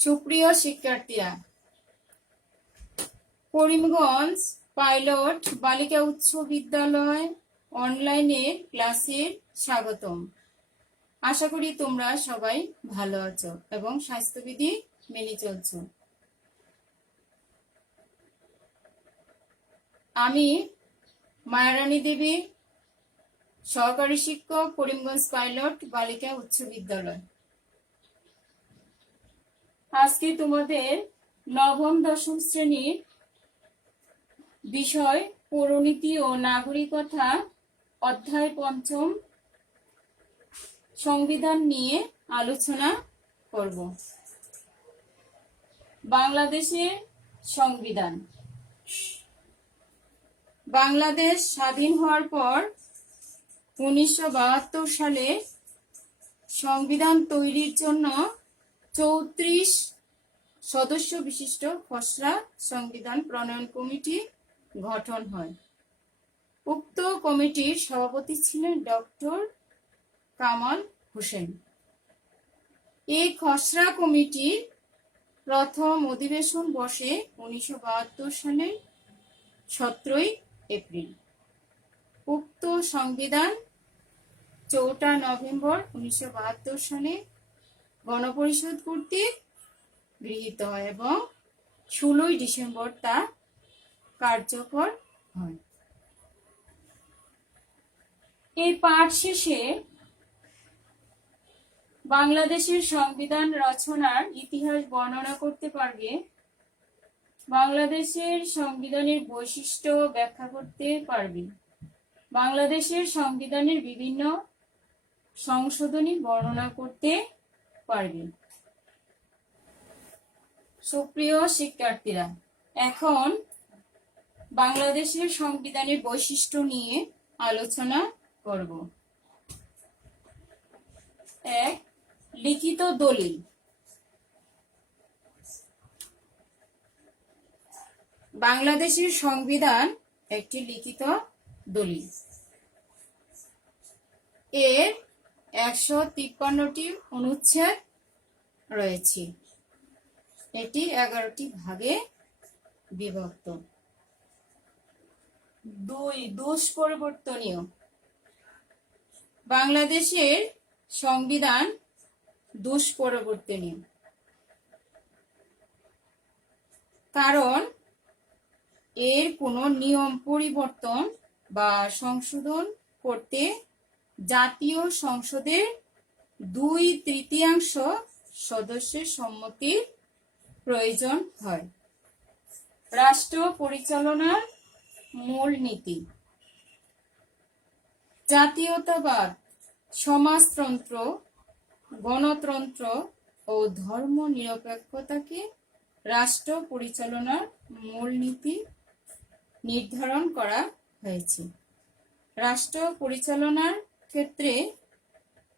সুপ্রিয় শিক্ষার্থীরা, করিমগঞ্জ পাইলট বালিকা উচ্চ বিদ্যালয় অনলাইনে ক্লাসে স্বাগতম। আশা করি তোমরা সবাই ভালো আছো এবং স্বাস্থ্যবিধি মেনে চলছো। আমি মায়ারানী দেবী, সহকারী শিক্ষক, করিমগঞ্জ পাইলট বালিকা উচ্চ বিদ্যালয়। আজকে তোমাদের নবম দশম শ্রেণীর বিষয় পৌরনীতি ও নাগরিকতা অধ্যায় পঞ্চম সংবিধান নিয়ে আলোচনা করব। বাংলাদেশের সংবিধান। বাংলাদেশ স্বাধীন হওয়ার পর 1972 সালে সংবিধান তৈরির জন্য 34 সদস্য বিশিষ্ট খসড়া সংবিধান প্রণয়ন কমিটি গঠন হয়। উক্ত কমিটির সভাপতি ছিলেন ডক্টর কামাল হোসেন। এই খসড়া কমিটির প্রথম অধিবেশন বসে 1972 সালের 17 এপ্রিল। উক্ত সংবিধান 4 নভেম্বর 1972 সালে গণপরিষদ কর্তৃক গৃহীত হয় এবং 16 ডিসেম্বর তা কার্যকর হয়। এই পাঠ শেষে বাংলাদেশের সংবিধান রচনার ইতিহাস বর্ণনা করতে পারবে, বাংলাদেশের সংবিধানের বৈশিষ্ট্য ব্যাখ্যা করতে পারবে, বাংলাদেশের সংবিধানের বিভিন্ন সংশোধনী বর্ণনা করতে পারবে। সুপ্রিয় শিক্ষার্থীরা, এখন বাংলাদেশের সংবিধানের বৈশিষ্ট্য নিয়ে আলোচনা করব। 1. লিখিত দলিল। বাংলাদেশের সংবিধান একটি লিখিত দলিল। এর 153টি অনুচ্ছেদ রয়েছে। এটি 11টি ভাগে বিভক্ত। 2. দুষ্পরিবর্তনীয়। বাংলাদেশের সংবিধান দুষ্পরিবর্তনীয়, কারণ এর কোনো নিয়ম পরিবর্তন বা সংশোধন করতে জাতীয় সংসদের 2/3 সদস্যের সম্মতির প্রয়োজন হয়। রাষ্ট্র পরিচালনার মূলনীতি। জাতীয়তাবাদ, সমাজতন্ত্র, গণতন্ত্র ও ধর্ম নিরপেক্ষতাকে রাষ্ট্র পরিচালনার মূলনীতি নির্ধারণ করা হয়েছে। রাষ্ট্র পরিচালনার ক্ষেত্রে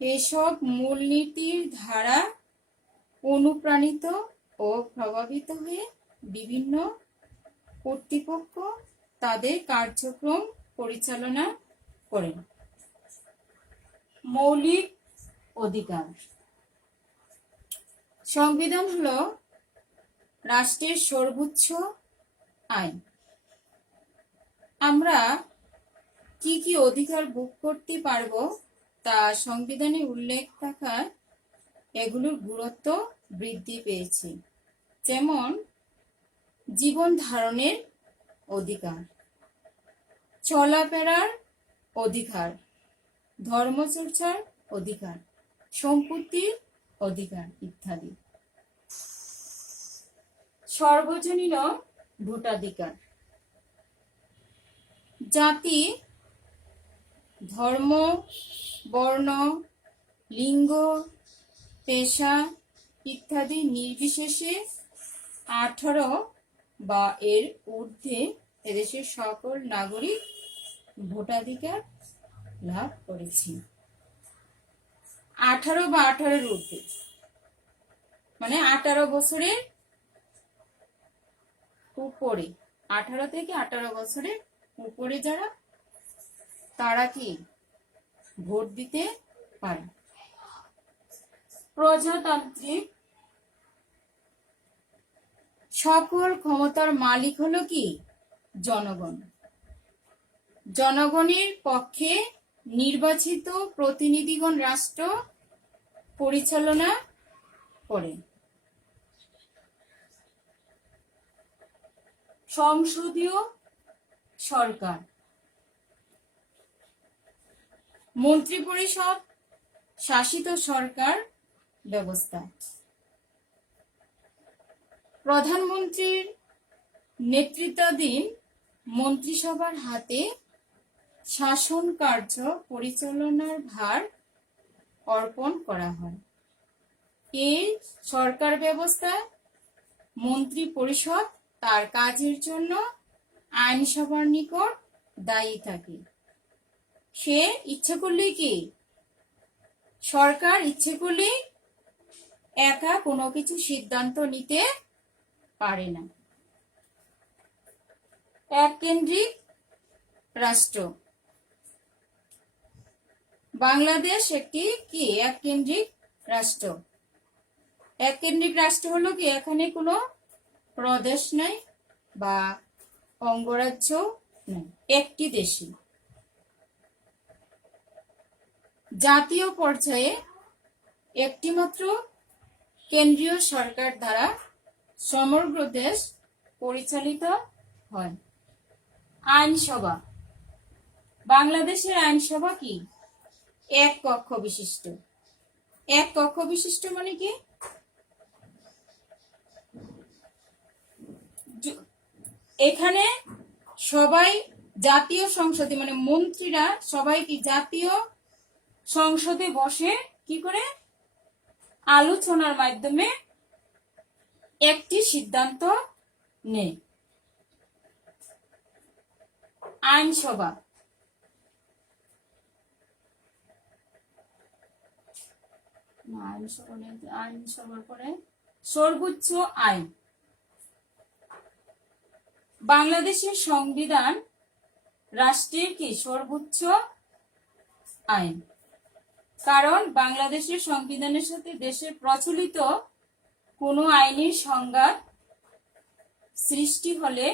এসব মূলনীতির দ্বারা অনুপ্রাণিত ও প্রভাবিত হয়ে বিভিন্ন কর্তৃপক্ষ তাদের কার্যক্রম পরিচালনা করেন। মৌলিক অধিকার। সংবিধান হলো রাষ্ট্রের সর্বোচ্চ আইন। আমরা কি কি অধিকার ভোগ করতে পারবো তা সংবিধানে উল্লেখ থাকায় এগুলোর গুরুত্ব বৃদ্ধি পেয়েছে। যেমন জীবন ধারণের অধিকার, চলাফেরার অধিকার, ধর্মচর্চার অধিকার, সম্পত্তির অধিকার ইত্যাদি। সর্বজনীন ভোটাধিকার। জাতি, ধর্ম, বর্ণ, লিঙ্গ, পেশা ইত্যাদি নির্বিশেষে 18 বা এর ঊর্ধ্বে এদেশের সকল নাগরিক ভোটাধিকার লাভ করেছে। 18 বা 18-এর ঊর্ধ্বে মানে 18 বছরের উপরে, 18 থেকে 18 বছরের উপরে যারা, তারা কি ভোট দিতে পারে। প্রজাতান্ত্রিক সকল ক্ষমতার মালিক হলো কি? জনগণ। জনগণের পক্ষে নির্বাচিত প্রতিনিধিগণ রাষ্ট্র পরিচালনা করে। সংসদীয় সরকার, মন্ত্রিপরিষদ শাসিত সরকার ব্যবস্থা। প্রধানমন্ত্রীর নেতৃত্বাধীন মন্ত্রিসভার হাতে শাসন কার্য পরিচালনার ভার অর্পণ করা হয়। এই সরকার ব্যবস্থা মন্ত্রী পরিষদ তার কাজের জন্য আইনসভার নিকট দায়ী থাকে। সে ইচ্ছে করলে কি, সরকার ইচ্ছে করলে একা কোনো কিছু সিদ্ধান্ত নিতে পারে না। এককেন্দ্রিক রাষ্ট্র। বাংলাদেশ একটি কি? এককেন্দ্রিক রাষ্ট্র। এককেন্দ্রিক রাষ্ট্র হলো কি? এখানে কোনো প্রদেশ নাই বা অঙ্গরাজ্য নেই, একটি দেশই। জাতীয় পর্যায়ে একটিমাত্র কেন্দ্রীয় সরকার দ্বারা সমগ্র দেশ পরিচালিত হয়। আইনসভা। বাংলাদেশের আইনসভা কি? এক কক্ষ বিশিষ্ট। এক কক্ষ বিশিষ্ট মানে কি? এখানে সবাই জাতীয় সংসদে, মানে মন্ত্রীরা সবাই কি জাতীয় সংসদে বসে কি করে আলোচনার মাধ্যমে একটি সিদ্ধান্ত নেয়। আইনসভা। আইনসভার পরে সর্বোচ্চ আইন। বাংলাদেশের সংবিধান রাষ্ট্রের কি? সর্বোচ্চ আইন। কারণ বাংলাদেশের সংবিধানের সাথে দেশের প্রচলিত কোনো আইনের সংঘাত সৃষ্টি হলে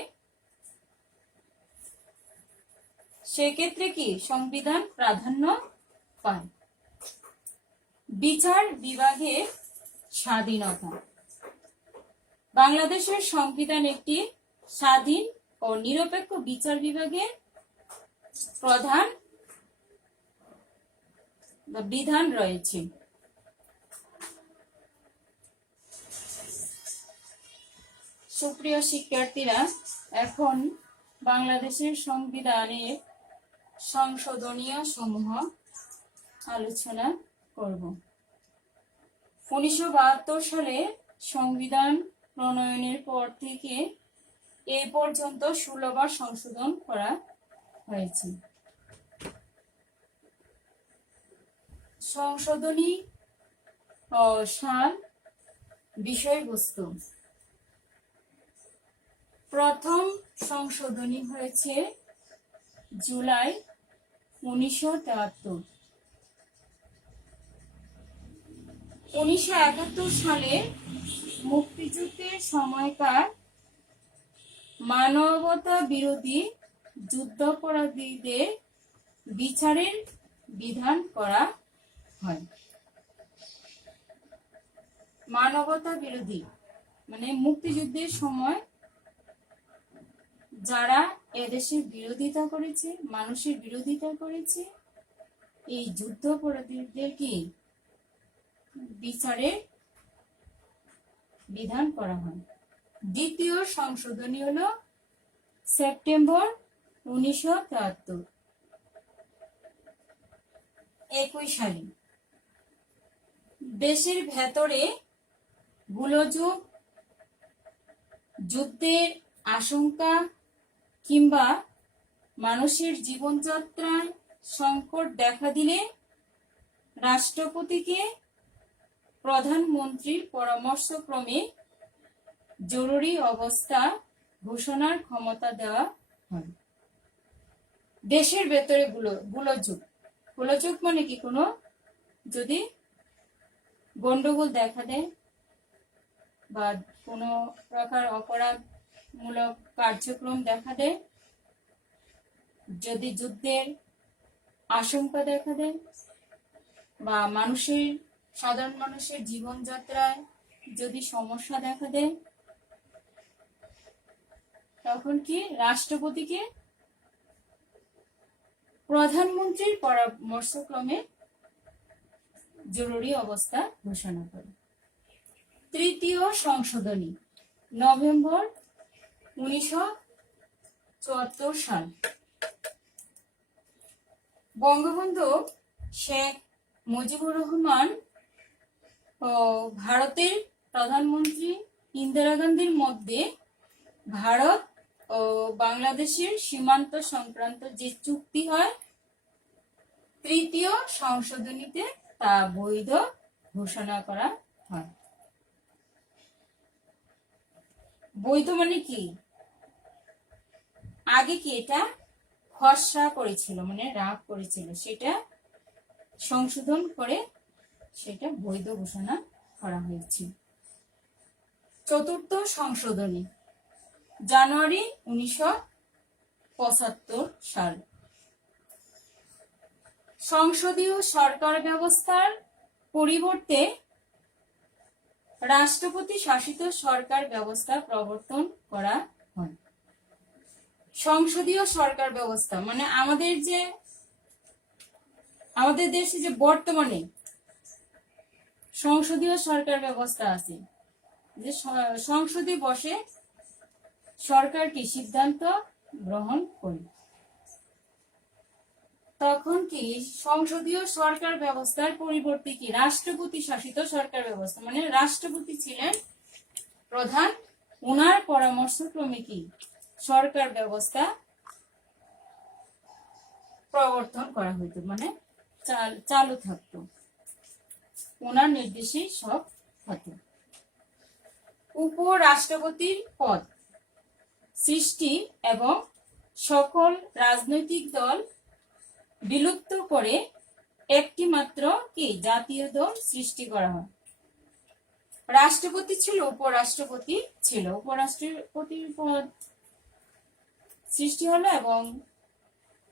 সেক্ষেত্রে কি সংবিধান প্রাধান্য পায়। বিচার বিভাগের স্বাধীনতা। বাংলাদেশের সংবিধান একটি স্বাধীন ও নিরপেক্ষ বিচার বিভাগের প্রধান বিধান রয়েছে। সুপ্রিয় শিক্ষার্থীরা, এখন বাংলাদেশের সংবিধানের সংশোধনীয় সমূহ আলোচনা করব। 1972 সালে সংবিধান প্রণয়নের পর থেকে এ পর্যন্ত 16 বার সংশোধন করা হয়েছে। সংশোধনী ও সাল, বিষয়বস্তু। প্রথম সংশোধনী হয়েছে জুলাই 1973। 1971 সালে মুক্তিযুদ্ধের সময়কার মানবতা বিরোধী যুদ্ধাপরাধীদের বিচারের বিধান করা হয়। মানবতা বিরোধী মানে মুক্তিযুদ্ধের সময় যারা এদেশের বিরোধিতা করেছে, মানুষের বিরোধিতা করেছে, এই যুদ্ধাপরাধীদের কি বিচারের বিধান করা হয়। দ্বিতীয় সংশোধনী হলো সেপ্টেম্বর 1973 সালে। দেশের ভেতরে গোলযোগ, যুদ্ধের আশঙ্কা কিংবা মানুষের জীবনযাত্রায় সংকট দেখা দিলে রাষ্ট্রপতিকে প্রধানমন্ত্রীর পরামর্শক্রমে জরুরি অবস্থা ঘোষণার ক্ষমতা দেওয়া হয়। দেশের ভেতরে গোলযোগ। গোলযোগ মানে কি? কোনো যদি গন্ডগোল দেখা দেয়, বা কোনো প্রকার অপরাধমূলক কার্যক্রম দেখা দেয়, যদি যুদ্ধের আশঙ্কা দেখা দেয় বা সাধারণ মানুষের জীবনযাত্রায় যদি সমস্যা দেখা দেয়, তখন কি রাষ্ট্রপতিকে প্রধানমন্ত্রীর পরামর্শক্রমে জরুরি অবস্থা ঘোষণা করে। তৃতীয় সংশোধনী, নভেম্বর 1974 সাল। বঙ্গবন্ধু শেখ মুজিবুর রহমান ও ভারতের প্রধানমন্ত্রী ইন্দিরা গান্ধীর মধ্যে ভারত ও বাংলাদেশের সীমান্ত সংক্রান্ত যে চুক্তি হয়, তৃতীয় সংশোধনীতে তা বৈধ ঘোষণা করা হয়। বৈধ মানে কি? আগে কি এটা খসড়া করেছিল, মানে রাফ করেছিল, সেটা সংশোধন করে সেটা বৈধ ঘোষণা করা হয়েছে। চতুর্থ সংশোধনী, জানুয়ারি 1975 সাল। সংসদীয় সরকার ব্যবস্থার পরিবর্তে রাষ্ট্রপতি শাসিত সরকার ব্যবস্থা প্রবর্তন করা হয়। সংসদীয় সরকার ব্যবস্থা মানে আমাদের দেশে যে বর্তমানে সংসদীয় সরকার ব্যবস্থা আছে, যে সংসদে বসে সরকার কি সিদ্ধান্ত গ্রহণ করে, তখন কি সংসদীয় সরকার ব্যবস্থার পরিবর্তে কি রাষ্ট্রপতি শাসিত সরকার ব্যবস্থা, মানে রাষ্ট্রপতি ছিলেন প্রধান, ওনার পরামর্শক্রমে কি সরকার ব্যবস্থা প্রবর্তন করা হইতো, মানে চালু থাকতো, ওনার নির্দেশে সব হতো। উপরাষ্ট্রপতির পদ সৃষ্টি এবং সকল রাজনৈতিক দল বিলুপ্ত করে একটি মাত্র কি জাতীয় দল সৃষ্টি করা হয়। রাষ্ট্রপতি ছিল, উপরাষ্ট্রপতি ছিল, উপরাষ্ট্রপতির পদ সৃষ্টি হলো এবং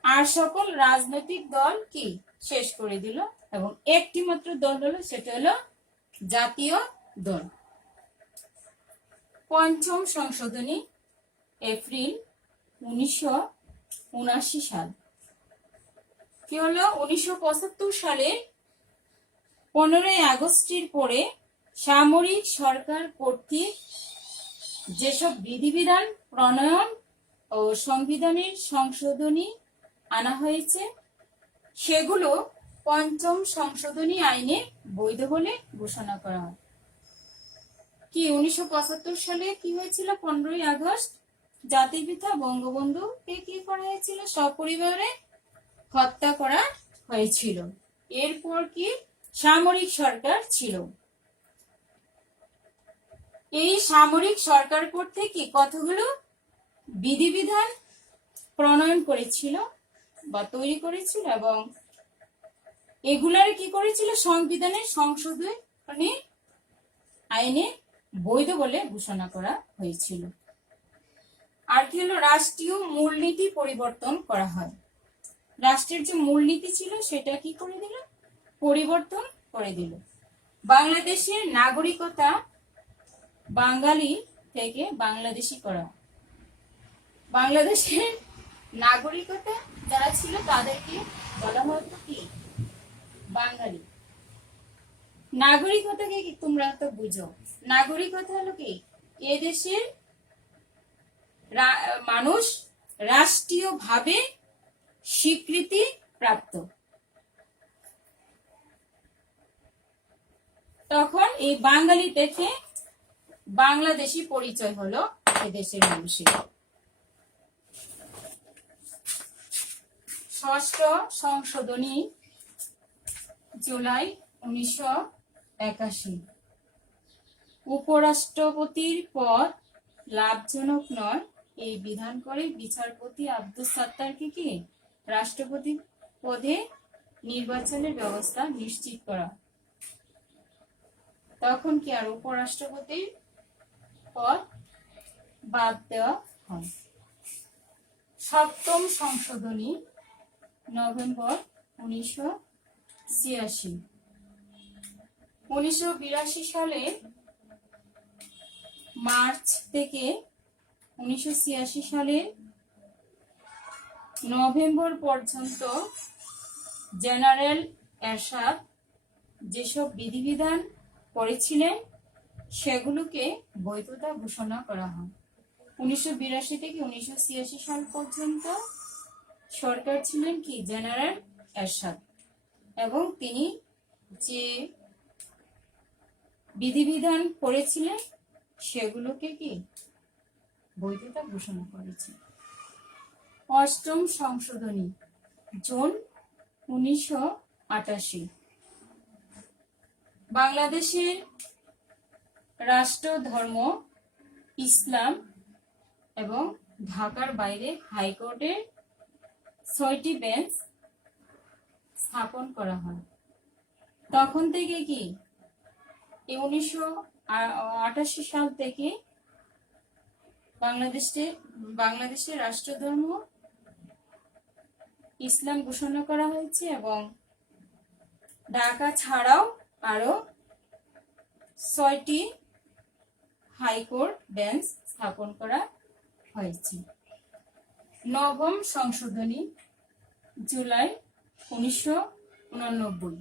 আর সকল রাজনৈতিক দল কি শেষ করে দিল এবং একটি মাত্র দল হলো, সেটা হলো জাতীয় দল। পঞ্চম সংশোধনী, এপ্রিল 1979 সাল। কি হলো, 1975 সালে 15 আগস্টের পরে সামরিক সরকার কর্তৃক যেসব বিধিবিধান প্রণয়ন ও সংবিধানের সংশোধনী আনা হয়েছে, সেগুলো পঞ্চম সংশোধনী আইনে বৈধ বলে ঘোষণা করা হয়। কি 1975 সালে কি হয়েছিল, 15 আগস্ট জাতির পিতা বঙ্গবন্ধুকে কি করা হয়েছিল, সপরিবারে হত্যা করা হয়েছিল। এরপর কি সামরিক সরকার ছিল। এই সামরিক সরকার কর্তৃক কি কতগুলো বিধিবিধান প্রণয়ন করেছিল বা তৈরি করেছিল এবং এগুলার কি করেছিল, সংবিধানের সংশোধনী আইনে বৈধ বলে ঘোষণা করা হয়েছিল। আর কি হলো, রাষ্ট্রীয় মূলনীতি পরিবর্তন করা হয়। রাষ্ট্রের যে মূলনীতি ছিল সেটা কি করে দিল, পরিবর্তন করে দিল। বাংলাদেশের নাগরিকতা বাঙালি থেকে বাংলাদেশি করা। বাংলাদেশের নাগরিকতা যারা ছিল তাদেরকে বলা হতো কি বাঙালি। নাগরিকতাকে কি তোমরা তো বুঝো, নাগরিকতা হলো কি এদেশের মানুষ রাষ্ট্রীয়ভাবে স্বীকৃতি প্রাপ্ত। তখন এই বাঙালি থেকে বাংলাদেশি পরিচয় হলো এদেশের মানুষের। ষষ্ঠ সংশোধনী, জুলাই 1981। উপরাষ্ট্রপতির পদ লাভজনক নয় এই বিধান করে বিচারপতি আব্দুস সাত্তারকে কি রাষ্ট্রপতি পদে নির্বাচনের ব্যবস্থা নিশ্চিত করা। তখন কি আর উপরাষ্ট্রপতির পদ বাদ দেওয়া হয়। সপ্তম সংশোধনী নভেম্বর 1986। 1982 সালে মার্চ থেকে 1986 সালে নভেম্বর পর্যন্ত জেনারেল এরশাদ যেসব বিধিবিধান করেছিলেন সেগুলোকে বৈধতা ঘোষণা করা হয়। 1982 থেকে 1986 সাল পর্যন্ত সরকার ছিলেন কি জেনারেল এরশাদ, এবং তিনি যে বিধিবিধান করেছিলেন সেগুলোকে কি বৈধতা ঘোষণা করেছে। অষ্টম সংশোধনী জুন 1988। বাংলাদেশের রাষ্ট্র ধর্ম ইসলাম এবং ঢাকার বাইরে হাইকোর্টের 6টি বেঞ্চ স্থাপন করা হয়। তখন থেকে কি এই 1988 সাল থেকে বাংলাদেশের রাষ্ট্রধর্ম ইসলাম ঘোষণা করা হয়েছে, এবং ঢাকা ছাড়াও আরো 6টি হাইকোর্ট বেঞ্চ স্থাপন করা হয়েছে। নবম সংশোধনী জুলাই 1989।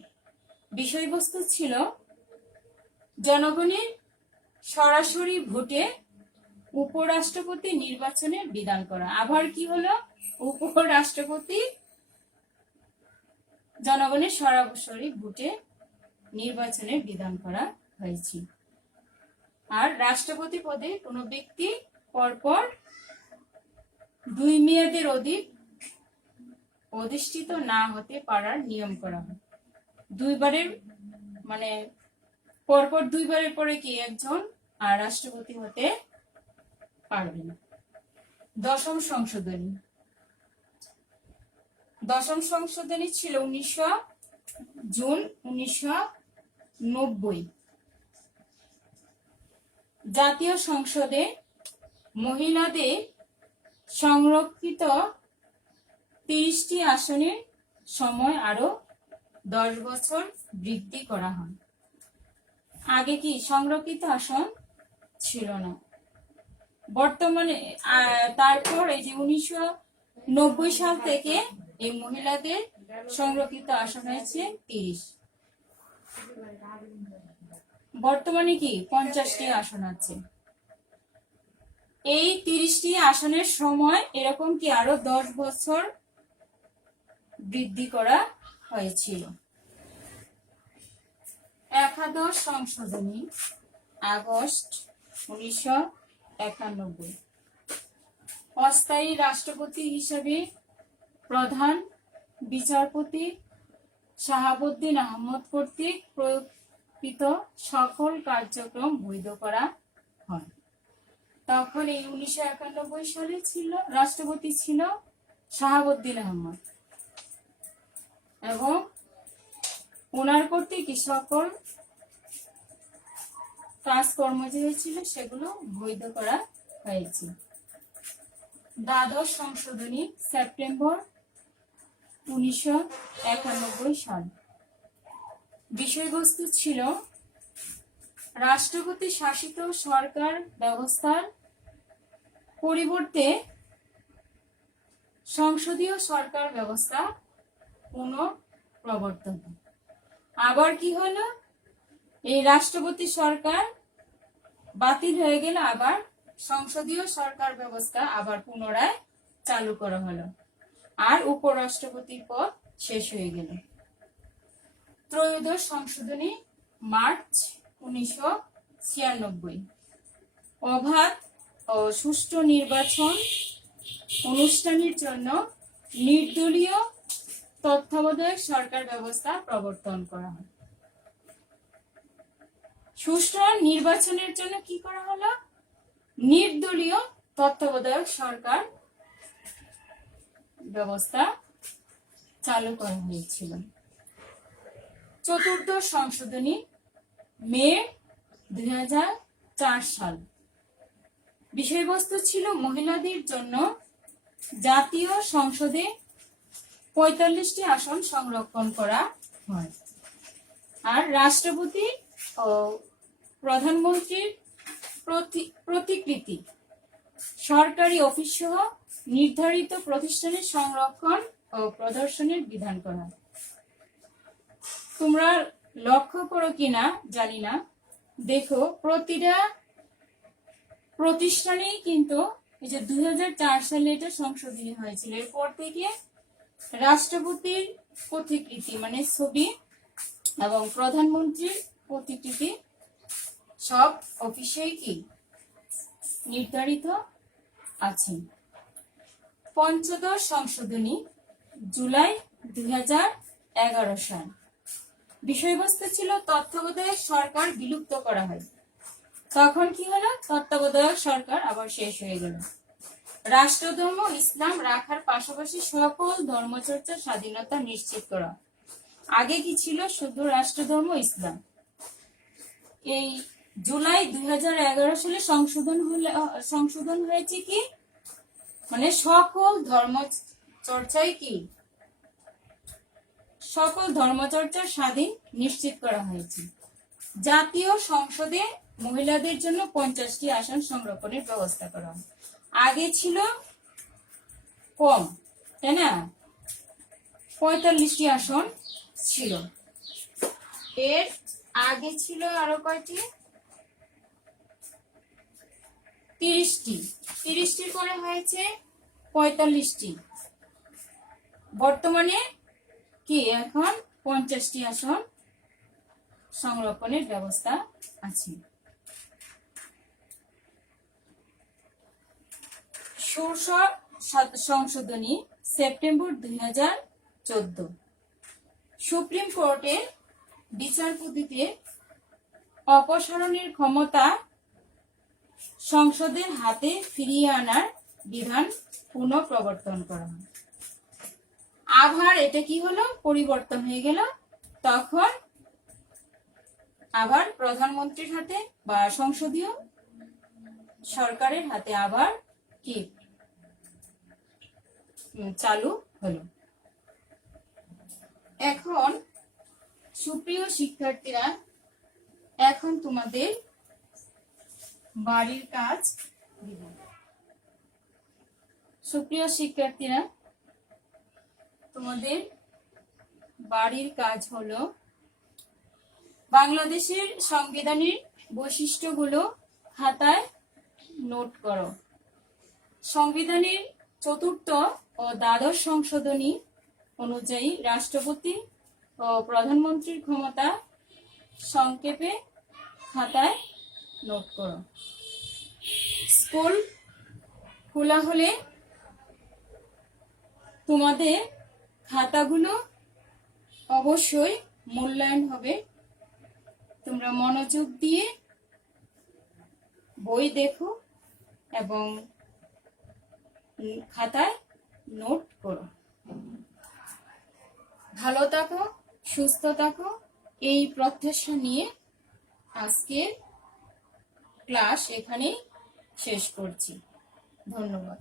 বিষয়বস্তু ছিল জনগণের সরাসরি ভোটে উপরাষ্ট্রপতি নির্বাচনের বিধান করা। আবার কি হলো, উপরাষ্ট্রপতি জনগণের সরাসরি ভোটে নির্বাচনের বিধান করা হয়েছে। আর রাষ্ট্রপতি পদে কোনো ব্যক্তি পরপর 2 মেয়াদের অধিক অধিষ্ঠিত না হতে পারার নিয়ম করা হয়। পরপর 2 বারের পরে কি একজন আর রাষ্ট্রপতি হতে পারবে না। দশম সংশোধনী ছিল জুন 1990। জাতীয় সংসদে মহিলাদের সংরক্ষিত 30টি আসনের সময় আরো 10 বছর বৃদ্ধি করা হয়। আগে কি সংরক্ষিত আসন ছিল না, বর্তমানে তারপর এই যে 1990 সাল থেকে এই মহিলাদের সংরক্ষিত আসন হয়েছে 30। বর্তমানে কি 50টি আসন আছে। এই 30টি আসনের সময় এরকম কি আরো 10 বছর বৃদ্ধি করা হয়েছিল। একাদশ সংশোধনী আগস্ট 1991। অস্থায়ী রাষ্ট্রপতি হিসেবে প্রধান বিচারপতি শাহাবুদ্দিন আহমদ কর্তৃক প্রয়োগকৃত সকল কার্যক্রম বৈধ করা হয়। তখন এই 1991 সালে রাষ্ট্রপতি ছিল শাহাবুদ্দিন আহমদ, এবং ওনার কর্তৃক সকল কাজকর্ম যে হয়েছিল সেগুলো বৈধ করা হয়েছে। দ্বাদশ সংশোধনী সেপ্টেম্বর 1991 সাল। বিষয়বস্তু ছিল রাষ্ট্রপতি শাসিত সরকার ব্যবস্থার পরিবর্তে সংসদীয় সরকার ব্যবস্থা পুনঃপ্রবর্তন। আবার কি হলো, এই রাষ্ট্রপতি সরকার বাতিল হয়ে গেল, আবার সংসদীয় সরকার ব্যবস্থা আবার পুনরায় চালু করা হলো, আর উপরাষ্ট্রপতির পদ শেষ হয়ে গেল। ত্রয়োদশ সংশোধনী মার্চ 1996। অবাধ ও সুষ্ঠু নির্বাচন অনুষ্ঠানের জন্য নির্দলীয় তত্ত্বাবধায়ক সরকার ব্যবস্থা প্রবর্তন করা হয়। সুষ্ঠু নির্বাচনের জন্য কি করা হলো, নির্দলীয় তত্ত্বাবধায়ক সরকার ব্যবস্থা চালু করা হয়েছিল। চতুর্দশ সংশোধনী মে 2004 সাল। বিষয়বস্তু ছিল মহিলাদের জন্য জাতীয় সংসদে ৪৫টি আসন সংরক্ষণ করা হয়। আর রাষ্ট্রপতি ও প্রধানমন্ত্রীর প্রতিকৃতি সরকারি অফিস সহ নির্ধারিত প্রতিষ্ঠানের সংরক্ষণ ও প্রদর্শনের বিধান করা হয়। তোমরা লক্ষ্য করো কিনা জানি না, দেখো প্রতিটা প্রতিষ্ঠানেই কিন্তু এই যে ২০০৪ সালে এটা সংশোধনী হয়েছিল, এরপর থেকে রাষ্ট্রপতির প্রতিকৃতি মানে ছবি এবং প্রধানমন্ত্রীর প্রতিকৃতি সব অফিসেই কি নির্ধারিত আছে। পঞ্চদশ সংশোধনী জুলাই ২০১১ সাল। বিষয়বস্তু ছিল তত্ত্বাবধায়ক সরকার বিলুপ্ত করা হয়। তখন কি হলো? তত্ত্বাবধায়ক সরকার আবার শেষ হয়ে গেল। রাষ্ট্রধর্ম ইসলাম রাখার পাশাপাশি সকল ধর্মচর্চার স্বাধীনতা নিশ্চিত করা। আগে কি ছিল? শুধু রাষ্ট্রধর্ম ইসলাম। এই জুলাই ২০১১ সালে সংশোধন হয়েছে কি মানে সকল ধর্মচর্চায় কি সকল ধর্মচর্চার স্বাধীন নিশ্চিত করা হয়েছে। জাতীয় সংসদে মহিলাদের জন্য ৫০টি আসন সংরক্ষণের ব্যবস্থা করা হয়। আগে ছিল কম, তাই না? ৪৫টি আসন ছিল। এর আগে ছিল আরো কয়টি? ৩০টি। ৩০টির পরে হয়েছে ৪৫টি। বর্তমানে কি এখন ৫০টি আসন সংরক্ষণের ব্যবস্থা আছে। ষোড়শ সংশোধনী সেপ্টেম্বর ২০১৪। সুপ্রিম কোর্টের বিচারপতিতে অপসারণের ক্ষমতা সংসদের হাতে ফিরিয়ে আনার বিধান পুনঃপ্রবর্তন করা হয়। আবার এটা কি হলো? পরিবর্তন হয়ে গেল। তখন আবার প্রধানমন্ত্রীর হাতে বা সংসদীয় সরকারের হাতে আবার কি চালু হলো। এখন সুপ্রিয় শিক্ষার্থীরা, এখন তোমাদের বাড়ির কাজ দিব। সুপ্রিয় শিক্ষার্থীরা, তোমাদের বাড়ির কাজ হলো বাংলাদেশের সংবিধানের বৈশিষ্ট্যগুলো খাতায় নোট করো। সংবিধানের চতুর্থ ও দ্বাদশ সংশোধনী অনুযায়ী রাষ্ট্রপতি ও প্রধানমন্ত্রীর ক্ষমতা সংক্ষেপে খাতায় নোট করো। স্কুল খোলা হলে তোমাদের খাতাগুলো অবশ্যই মূল্যায়ন হবে। তোমরা মনোযোগ দিয়ে বই দেখো এবং খাতায় নোট করো। ভালো থাকো, সুস্থ থাকো, এই প্রত্যাশা নিয়ে আজকের ক্লাস এখানেই শেষ করছি। ধন্যবাদ।